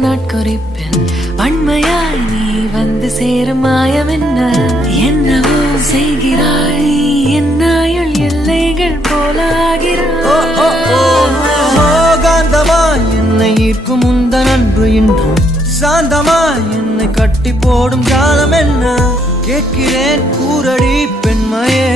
நாட்குறிப்பெண் வன்மையாய் நீ வந்து சேரும் மாயம் என்னவோ செய்கிறாய் என்னாயுள் எல்லைகள் போலாகிறாய் காந்தமாய் என்னை ஈர்க்கும் உந்தன் அன்பு இன்றும் சாந்தமாய் என்னை கட்டி போடும் காலம் என்ன கேட்கிறேன் கூரடி பெண்மையே